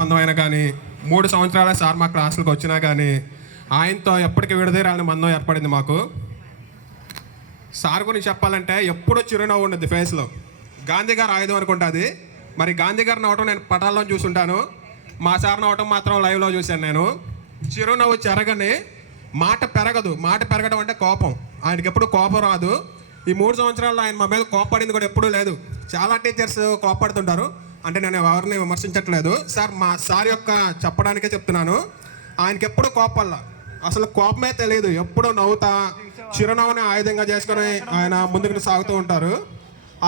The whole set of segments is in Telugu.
మందం కానీ 3 సంవత్సరాల సార్ మా క్లాసులకు వచ్చినా కానీ ఆయనతో ఎప్పటికీ విడదీరాలని మందం ఏర్పడింది మాకు. సార్ గురించి చెప్పాలంటే ఎప్పుడూ చిరునవ్వు ఉండదు ఫేస్లో. గాంధీ గారు ఆయుధం అనుకుంటుంది. మరి గాంధీ గారు నవ్వటం నేను పటాల్లో చూసుంటాను, మా సార్ నవ్వటం మాత్రం లైవ్లో చూశాను నేను. చిరునవ్వు చెరగని మాట పెరగదు. మాట పెరగడం అంటే కోపం. ఆయనకి ఎప్పుడు కోపం రాదు. ఈ 3 సంవత్సరాల్లో ఆయన మా మీద కోపడింది కూడా ఎప్పుడూ లేదు. చాలా టీచర్స్ కోపడుతుంటారు, అంటే నేను ఎవరిని విమర్శించట్లేదు సార్, మా సార్ యొక్క చెప్పడానికే చెప్తున్నాను. ఆయనకి ఎప్పుడు కోపం, అసలు కోపమే తెలియదు. ఎప్పుడు నవ్వుతా చిరునవ్వుని ఆయుధంగా చేసుకొని ఆయన ముందుకు సాగుతూ ఉంటారు.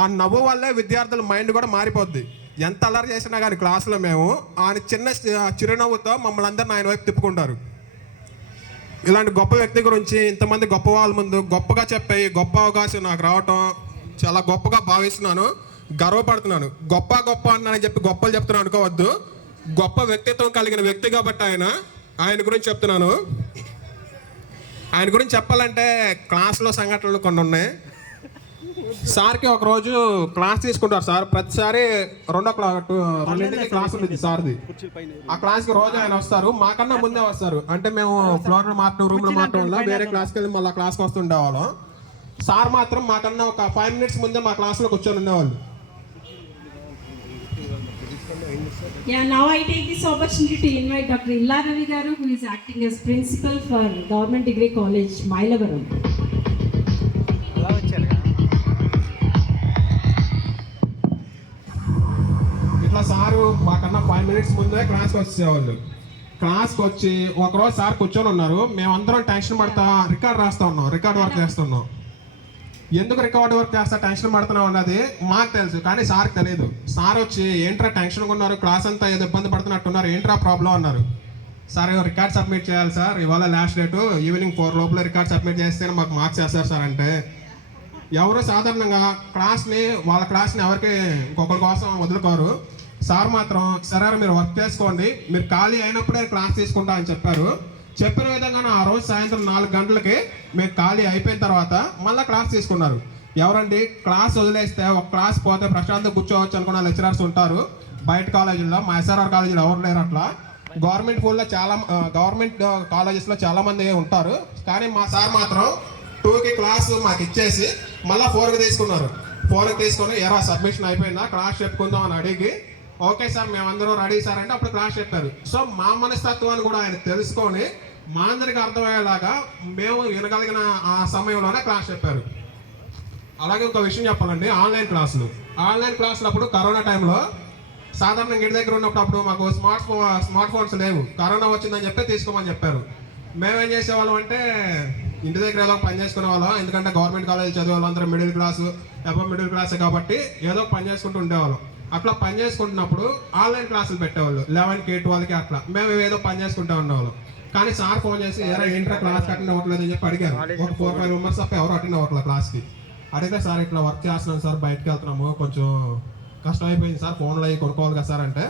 ఆ నవ్వు వల్లే విద్యార్థుల మైండ్ కూడా మారిపోద్ది. ఎంత అల్లరి చేసినా కానీ క్లాసులో మేము ఆయన చిన్న చిరునవ్వుతో మమ్మల్ని అందరిని ఆయన వైపు తిప్పుకుంటారు. ఇలాంటి గొప్ప వ్యక్తి గురించి ఇంతమంది గొప్ప వాళ్ళ ముందు గొప్పగా చెప్పే గొప్ప అవకాశం నాకు రావటం చాలా గొప్పగా భావిస్తున్నాను, గర్వపడుతున్నాను. గొప్ప అన్నానని చెప్పి గొప్పలు చెప్తున్నాను అనుకోవద్దు. గొప్ప వ్యక్తిత్వం కలిగిన వ్యక్తి కాబట్టి ఆయన గురించి చెప్తున్నాను. ఆయన గురించి చెప్పాలంటే క్లాస్లో సంఘటనలు కొన్ని ఉన్నాయి. సార్కి ఒకరోజు క్లాస్ తీసుకుంటారు. సార్ ప్రతిసారి 2:00 క్లాస్ ఉంది సార్ది. ఆ క్లాస్కి రోజు ఆయన వస్తారు, మాకన్నా ముందే వస్తారు. అంటే మేము ఫ్లోర్లో మారటం, రూమ్లో మారటం వల్ల వేరే క్లాస్కి వెళ్ళి మళ్ళీ క్లాస్కి వస్తుండేవాళ్ళం. సార్ మాత్రం మాకన్నా ఒక 5 minutes ముందే మా క్లాస్లో కూర్చొని ఉండేవాళ్ళు. Yeah, now I take this opportunity to invite Dr. Illa Ravi Garu, who is acting as principal for Government Degree College, Mayalapuram. ఇట్లా సారు మాకన్నా 5 minutes ముందే క్లాస్కి వచ్చేవాళ్ళు. క్లాస్కి వచ్చి ఒకరోజు సార్ కూర్చొని ఉన్నారు. మేమందరం టెన్షన్ పడతా రికార్డ్ రాస్తూ ఉన్నాం, రికార్డ్ వర్క్ చేస్తున్నాం. ఎందుకు రికార్డ్ వర్క్ చేస్తా టెన్షన్ పడుతున్నాం అన్నది మాకు తెలుసు, కానీ సార్కి తెలియదు. సార్ వచ్చి ఏంట్రా టెన్షన్గా ఉన్నారు, క్లాస్ అంతా ఏదో ఇబ్బంది పడుతున్నట్టున్నారు, ఏంట్రా ప్రాబ్లం అన్నారు. సార్ రికార్డ్ సబ్మిట్ చేయాలి సార్, ఇవాళ లాస్ట్ డేటు, ఈవినింగ్ 4 లోపల రికార్డ్ సబ్మిట్ చేస్తేనే మాకు మార్క్స్ వేస్తారు సార్ అంటే, ఎవరు సాధారణంగా వాళ్ళ క్లాస్ని ఎవరికి ఇంకొకరి కోసం వదులుకోరు. సార్ మాత్రం సరే మీరు వర్క్ చేసుకోండి, మీరు ఖాళీ అయినప్పుడే క్లాస్ తీసుకుంటా అని చెప్పారు. చెప్పిన విధంగా ఆ రోజు సాయంత్రం 4 గంటలకి మేము ఖాళీ అయిపోయిన తర్వాత మళ్ళీ క్లాస్ తీసుకున్నారు. ఎవరండి క్లాస్ వదిలేస్తే ఒక క్లాస్ పోతే ప్రశాంతంగా కూర్చోవచ్చు అనుకున్న లెక్చరర్స్ ఉంటారు బయట కాలేజీల్లో. మా SRR కాలేజీలో ఎవరు లేరు అట్లా. గవర్నమెంట్ కాలేజెస్లో చాలామంది ఉంటారు, కానీ మా సార్ మాత్రం 2కి క్లాస్ మాకు ఇచ్చేసి మళ్ళీ 4కి తీసుకున్నారు. 4కి తీసుకొని ఎరా సబ్మిషన్ అయిపోయిందా, క్లాస్ చెప్పుకుందాం అని అడిగి ఓకే సార్ మేమందరం రెడీ సార్ అంటే అప్పుడు క్లాస్ చెప్పారు. సో మా మనస్తత్వాన్ని కూడా ఆయన తెలుసుకొని మా అందరికి అర్థమయ్యేలాగా మేము వినగలిగిన ఆ సమయంలోనే క్లాస్ చెప్పారు. అలాగే ఒక విషయం చెప్పాలండి, ఆన్లైన్ క్లాసులు అప్పుడు కరోనా టైంలో సాధారణంగా ఇంటి దగ్గర ఉన్నప్పుడు అప్పుడు మాకు స్మార్ట్ ఫోన్స్ లేవు. కరోనా వచ్చిందని చెప్పి తీసుకోమని చెప్పారు. మేమేం చేసేవాళ్ళం అంటే ఇంటి దగ్గర ఏదో పని చేసుకునే వాళ్ళం. ఎందుకంటే గవర్నమెంట్ కాలేజ్ చదివే వాళ్ళందరూ మిడిల్ క్లాసే కాబట్టి ఏదో పని చేసుకుంటూ ఉండేవాళ్ళం. అట్లా పని చేసుకుంటున్నప్పుడు ఆన్లైన్ క్లాసులు పెట్టేవాళ్ళు 11కి 12కి అట్లా. మేము ఏదో పని చేసుకుంటూ ఉండేవాళ్ళం. కానీ సార్ ఫోన్ చేసి ఏంట్రా క్లాస్ అటెండ్ అవ్వట్లేదు అని చెప్పి అడిగారు. ఒక 4-5 members తప్ప ఎవరు అటెండ్ అవ్వట్లేదు క్లాస్కి. అడిగితే సార్ ఇట్లా వర్క్ చేస్తున్నాను సార్, బయటకు వెళ్తున్నాము, కొంచెం కష్టం అయిపోయింది సార్, ఫోన్లో అవి కొనుక్కోవాలి కదా సార్ అంటే,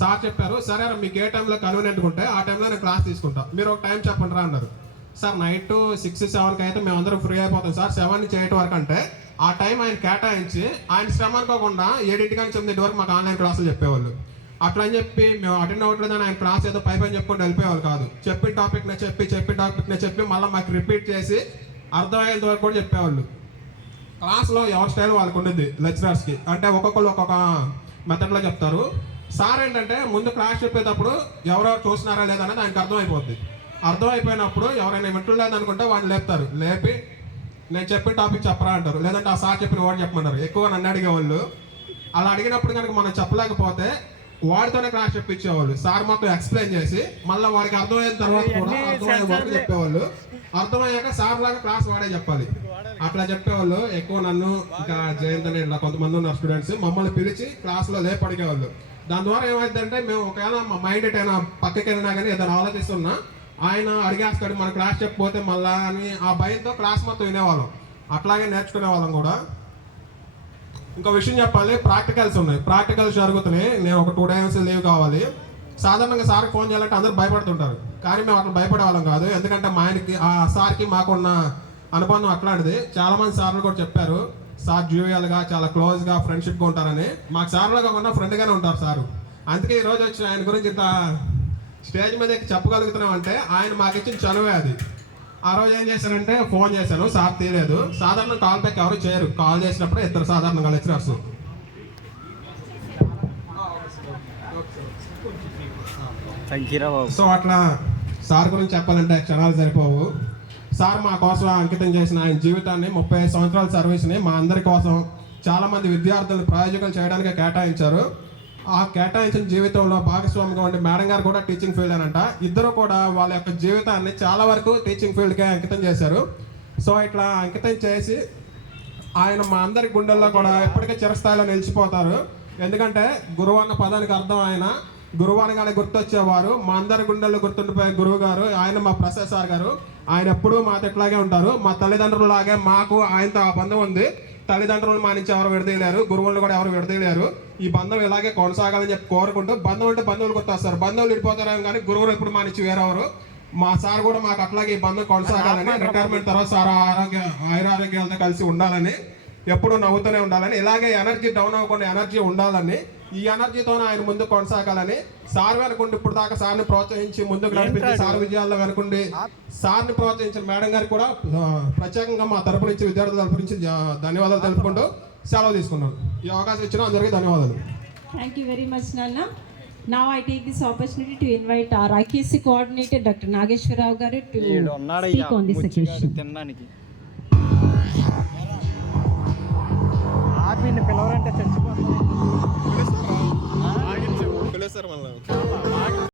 సార్ చెప్పారు సరే మీకు ఏ టైంలో కన్వీనియంట్గా ఉంటే ఆ టైంలో నేను క్లాస్ తీసుకుంటా, మీరు ఒక టైం చెప్పండి రా అన్నారు. సార్ నైట్ 6-7కి అయితే మేము అందరం ఫ్రీ అయిపోతాం సార్, 7 నుంచి 8 వరకు అంటే ఆ టైం ఆయన కేటాయించి ఆయన శ్రమ అనుకోకుండా 7 నుంచి 9 వరకు మాకు ఆన్లైన్ క్లాసులు చెప్పేవాళ్ళు. అట్లా అని చెప్పి మేము అటెండ్ అవ్వట్లేదని ఆయన క్లాస్ ఏదో పైన చెప్పుకుంటూ వెళ్ళిపోయేవాళ్ళు కాదు. చెప్పిన టాపిక్నే చెప్పి మళ్ళీ మాకు రిపీట్ చేసి అర్థమయ్యేంత వరకు కూడా చెప్పేవాళ్ళు. క్లాస్లో ఎవరి స్టైల్ వాళ్ళకు ఉండేది లెక్చరర్స్కి, అంటే ఒక్కొక్కరు ఒక్కొక్క మెథడ్లో చెప్తారు. సార్ ఏంటంటే ముందు క్లాస్ చెప్పేటప్పుడు ఎవరెవరు చూస్తున్నారా లేదనేది ఆయనకు అర్థమైపోయినప్పుడు ఎవరైనా వింటలేదు అనుకుంటే వాడిని లేపుతారు. లేపి నేను చెప్పిన టాపిక్ చెప్పరా అంటారు, లేదంటే ఆ సార్ చెప్పిన వాడు చెప్పమంటారు. ఎక్కువ నన్ను అడిగేవాళ్ళు. అలా అడిగినప్పుడు కనుక మనం చెప్పలేకపోతే వాడితోనే క్లాస్ చెప్పించేవాళ్ళు. సార్ మాకు ఎక్స్ప్లెయిన్ చేసి మళ్ళీ వాడికి అర్థమైన తర్వాత కూడా అర్థమయ్యే వరకు చెప్పేవాళ్ళు. అర్థమయ్యాక సార్ లాగా క్లాస్ వాడే చెప్పాలి, అట్లా చెప్పేవాళ్ళు. ఎక్కువ నన్ను ఇంకా జయంత్ అని ఇలా కొంతమంది ఉన్నారు స్టూడెంట్స్, మమ్మల్ని పిలిచి క్లాస్లో లేపడిగేవాళ్ళు. దాని ద్వారా ఏమైందంటే మేము ఒకవేళ మా మైండ్ ఎటైనా పక్కకి వెళ్ళినా కానీ ఏదైనా ఆలోచిస్తున్నా ఆయన అడిగేస్తాడు మన క్లాస్ చెప్పిపోతే మళ్ళా అని ఆ భయంతో క్లాస్ మొత్తం వినేవాళ్ళం. అట్లాగే నేర్చుకునే వాళ్ళం కూడా. ఇంకో విషయం చెప్పాలి, ప్రాక్టికల్స్ జరుగుతున్నాయి. నేను ఒక 2 days లీవ్ కావాలి. సాధారణంగా సార్కి ఫోన్ చేయాలంటే అందరూ భయపడుతుంటారు, కానీ మేము అట్లా భయపడే వాళ్ళం కాదు. ఎందుకంటే మా ఆయనకి ఆ సార్కి మాకున్న అనుబంధం అట్లాంటిది. చాలామంది సార్లు కూడా చెప్పారు సార్ జ్యూయల్గా చాలా క్లోజ్గా ఫ్రెండ్షిప్గా ఉంటారని. మాకు సార్లో కాకుండా ఫ్రెండ్గానే ఉంటారు సారు. అందుకే ఈరోజు వచ్చి ఆయన గురించి ఇంత స్టేజ్ మీద ఎక్కి చెప్పగలుగుతున్నాం అంటే ఆయన మాకు ఇచ్చిన చనువే అది. ఆ రోజు ఏం చేశానంటే ఫోన్ చేశాను, సార్ తీయలేదు. సాధారణ కాల్ బ్యాక్ ఎవరు చేయరు, కాల్ చేసినప్పుడు ఇద్దరు సాధారణంగా లెక్చరర్స్. సో అట్లా సార్ గురించి చెప్పాలంటే క్షణాలు సరిపోవు. సార్ మా కోసం అంకితం చేసిన ఆయన జీవితాన్ని 35 సంవత్సరాల సర్వీస్ని మా అందరి కోసం చాలామంది విద్యార్థులను ప్రయోజకులు చేయడానికి కేటాయించారు. ఆ కేటాయించిన జీవితంలో భాగస్వామిగా ఉండే మేడం గారు కూడా టీచింగ్ ఫీల్డ్ అనంట. ఇద్దరు కూడా వాళ్ళ యొక్క జీవితాన్ని చాలా వరకు టీచింగ్ ఫీల్డ్కే అంకితం చేశారు. సో ఇట్లా అంకితం చేసి ఆయన మా అందరి గుండెల్లో కూడా ఎప్పటికీ చిరస్థాయిలో నిలిచిపోతారు. ఎందుకంటే గురువు అన్న పదానికి అర్థం ఆయన. గురువు అనగానే గుర్తొచ్చేవారు, మా అందరి గుండెల్లో గుర్తుండిపోయే గురువు గారు ఆయన మా ప్రసాద్ సార్ గారు. ఆయన ఎప్పుడూ మాతో ఇట్లాగే ఉంటారు. మా తల్లిదండ్రులలాగే మాకు ఆయనతో ఆ బంధం ఉంది. తల్లిదండ్రులు మా నుంచి ఎవరు విడదీయలేరు, గురువులు కూడా ఎవరు విడదీయలేరు. ఈ బంధం ఇలాగే కొనసాగాలని చెప్పి కోరుకుంటూ, బంధం అంటే బంధువులు గుర్తొస్తారు, బంధువులు విడిపోతారేమో కానీ గురువులు ఎప్పుడు మా నుంచి వేరేవారు. మా సార్ కూడా మాకు అట్లాగే ఈ బంధం కొనసాగాలని, రిటైర్మెంట్ తర్వాత సార్ ఆరోగ్యాలతో కలిసి ఉండాలని, ఎప్పుడూ నవ్వుతూనే ఉండాలని, ఇలాగే ఎనర్జీ డౌన్ అవ్వకుండా ఎనర్జీ ఉండాలని, ఈ ఎనర్జీతోనే ఆయన ముందు కొనసాగాలని, సార్ వెనుకుండి ఇప్పుడు దాకా సార్ని ప్రోత్సహించి ముందుకు నడిపించి సార్ విజయాల్లో వెనుకుండి సార్ని ప్రోత్సహించిన మేడం గారికి కూడా ప్రత్యేకంగా మా తరపు నుంచి విద్యార్థుల తరపు నుంచి ధన్యవాదాలు తెలుపుకుంటూ సెలవు తీసుకున్నాను. ఈ అవకాశం ఇచ్చిన అందరికీ ధన్యవాదాలు. Thank you very much, Nana. Now I take this opportunity to invite our IKC coordinator, Dr. Nageshwar Rao garu, to speak on this occasion. పిలవరంటే చచ్చిపోతాం.